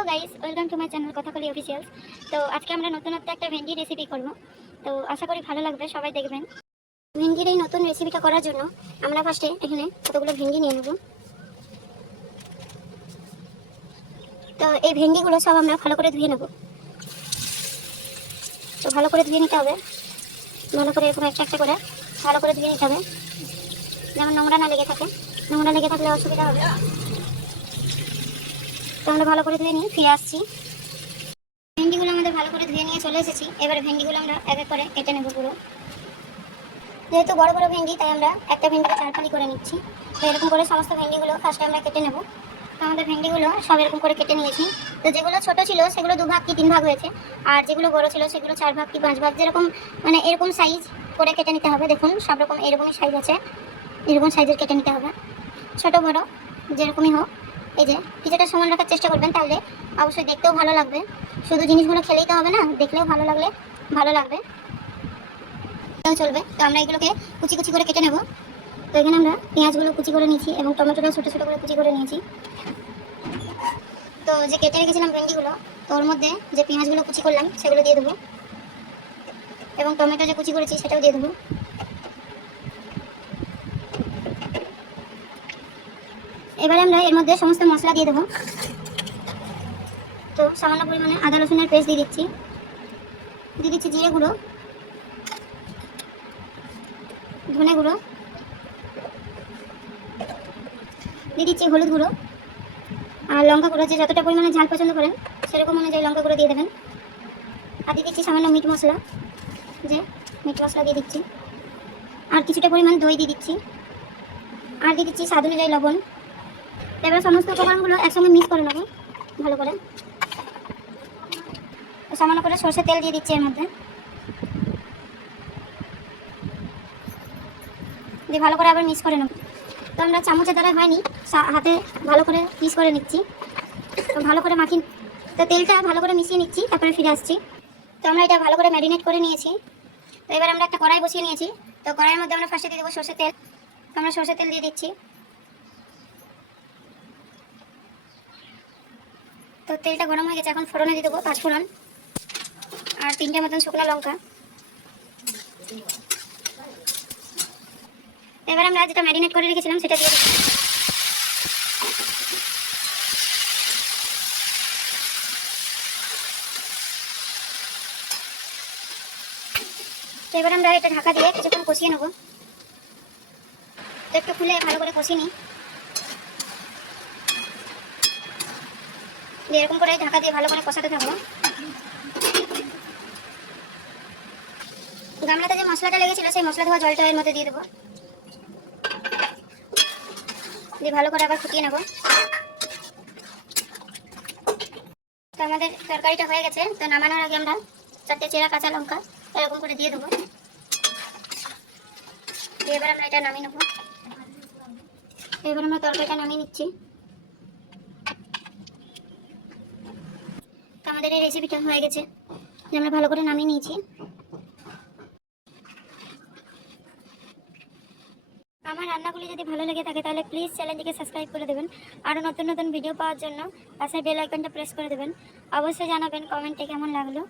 Hello guys, welcome to my channel Kathakali officials. তো আজকে আমরা নতুনত্ব একটা ভেন্ডি রেসিপি করব। তো আশা করি ভালো লাগবে, সবাই দেখবেন। ভেন্ডির এই নতুন রেসিপিটা করার জন্য আমরা ফার্স্টে এখানে কতগুলো ভেন্ডি নিয়ে নেব। তো এই ভেন্ডিগুলো সব আমরা ভালো করে ধুয়ে নেব। তো ভালো করে ধুয়ে নিতে হবে, ভালো করে এরকম একটা একটা করে ভালো করে ধুয়ে নিতে হবে, যেমন নোংরা না লেগে থাকে। নোংরা লেগে থাকলে অসুবিধা হবে। তো আমরা ভালো করে ধুয়ে নিয়ে ফিরে আসছি। ভেন্ডিগুলো আমাদের ভালো করে ধুয়ে নিয়ে চলে এসেছি। এবারে ভেন্ডিগুলো আমরা এক এক করে কেটে নেব পুরো। যেহেতু বড় বড় ভেন্ডি, তাই আমরা একটা ভেন্ডিকে 4 ফালি করে নিচ্ছি। তো এরকম করে সমস্ত ভেন্ডিগুলো ফার্স্টে আমরা কেটে নেব। তো আমাদের ভেন্ডিগুলো সব এরকম করে কেটে নিয়েছি। তো যেগুলো ছোট ছিল সেগুলো 2 ভাগ কি 3 ভাগ হয়েছে, আর যেগুলো বড় ছিল সেগুলো 4 ভাগ কি 5 ভাগ, যেরকম মানে এরকম সাইজ করে কেটে নিতে হবে। দেখুন সব রকম এরকমই সাইজ আছে, এরকম সাইজের কেটে নিতে হবে, ছোট বড় যেরকমই হোক। এই যে কিছুটা সমান রাখার চেষ্টা করবেন, তাহলে অবশ্যই দেখতেও ভালো লাগবে। শুধু জিনিসগুলো খেলেই তো হবে না, দেখলেও ভালো লাগলে ভালো লাগবে চলবে। তো আমরা এগুলোকে কুচি কুচি করে কেটে নেব। তো এখানে আমরা পেঁয়াজগুলো কুচি করে নিয়েছি এবং টমেটোটা ছোটো ছোটো করে কুচি করে নিয়েছি। তো যে কেটে রেখেছিলাম ভেন্ডিগুলো, তো ওর মধ্যে যে পেঁয়াজগুলো কুচি করলাম সেগুলো দিয়ে দেবো, এবং টমেটো যে কুচি করেছি সেটাও দিয়ে দেবো। এবারে আমরা এর মধ্যে সমস্ত মশলা দিয়ে দেবো। তো সামান্য পরিমাণে আদা রসুনের পেস্ট দিয়ে দিচ্ছি, জিরে গুঁড়ো, ধনে গুঁড়ো, দিয়ে দিচ্ছি হলুদ গুঁড়ো, আর লঙ্কা গুঁড়ো। যে যতটা পরিমাণে ঝাল পছন্দ করেন সেরকম অনুযায়ী লঙ্কা গুঁড়ো দিয়ে দেবেন। আর দিয়ে দিচ্ছি সামান্য মিট মশলা, যে মিট মশলা দিয়ে দিচ্ছি, আর কিছুটা পরিমাণ দই দিয়ে দিচ্ছি, আর দিয়ে দিচ্ছি স্বাদ অনুযায়ী লবণ। এবার সমস্ত উপকরণগুলো একসঙ্গে মিক্স করে নেব ভালো করে। সামান্য করে সরষের তেল দিয়ে দিচ্ছি এর মধ্যে, দিয়ে ভালো করে আবার মিক্স করে নেব। তো আমরা চামচের দ্বারা হয়নি, হাতে ভালো করে মিক্স করে নিচ্ছি। তো ভালো করে মাখি, তো তেলটা ভালো করে মিশিয়ে নিচ্ছি, তারপরে ফিরে আসছি। তো আমরা এটা ভালো করে ম্যারিনেট করে নিয়েছি। তো এবার আমরা একটা কড়াই বসিয়ে নিয়েছি। তো কড়াইয়ের মধ্যে আমরা ফার্স্টে দিয়ে দেবো সরষের তেল। তো আমরা সরষের তেল দিয়ে দিচ্ছি। তো তেলটা গরম হয়ে গেছে, এখন ফোড়নে দিয়ে দেবো 5 ফোড়ন আর 3টে মতন শুকনো লঙ্কা। এবার আমরা যেটা ম্যারিনেট করে রেখেছিলাম সেটা দিয়ে দিচ্ছি। তো এবার আমরা এটা ঢাকা দিয়ে কিছুক্ষণ কষিয়ে নেব। তো একটু খুলে ভালো করে কষিয়ে নিই, দিয়ে এরকম করে ঢাকা দিয়ে ভালো করে কষাতে থাকবো। গামলাতে যে মশলাটা লেগেছিল সেই মশলা ধোয়া জলটা এর মধ্যে দিয়ে দেবো, দিয়ে ভালো করে আবার ফুটিয়ে নেব। তো আমাদের তরকারিটা হয়ে গেছে। তো নামানোর আগে আমরা 4টে চেরা কাঁচা লঙ্কা এরকম করে দিয়ে দেবো, দিয়ে এবার আমরা এটা নামিয়ে নেব। এবার আমরা তরকারিটা নামিয়ে নিচ্ছি। তো আমাদের এই রেসিপিটা হয়ে গেছে, যে আমরা ভালো করে নামিয়ে নিয়েছি। আমার রান্নাগুলি যদি ভালো লেগে থাকে তাহলে প্লিজ চ্যানেলটিকে সাবস্ক্রাইব করে দেবেন। আরও নতুন নতুন ভিডিও পাওয়ার জন্য পাশের বেল আইকনটা প্রেস করে দেবেন। অবশ্যই জানাবেন কমেন্টে কেমন লাগলো।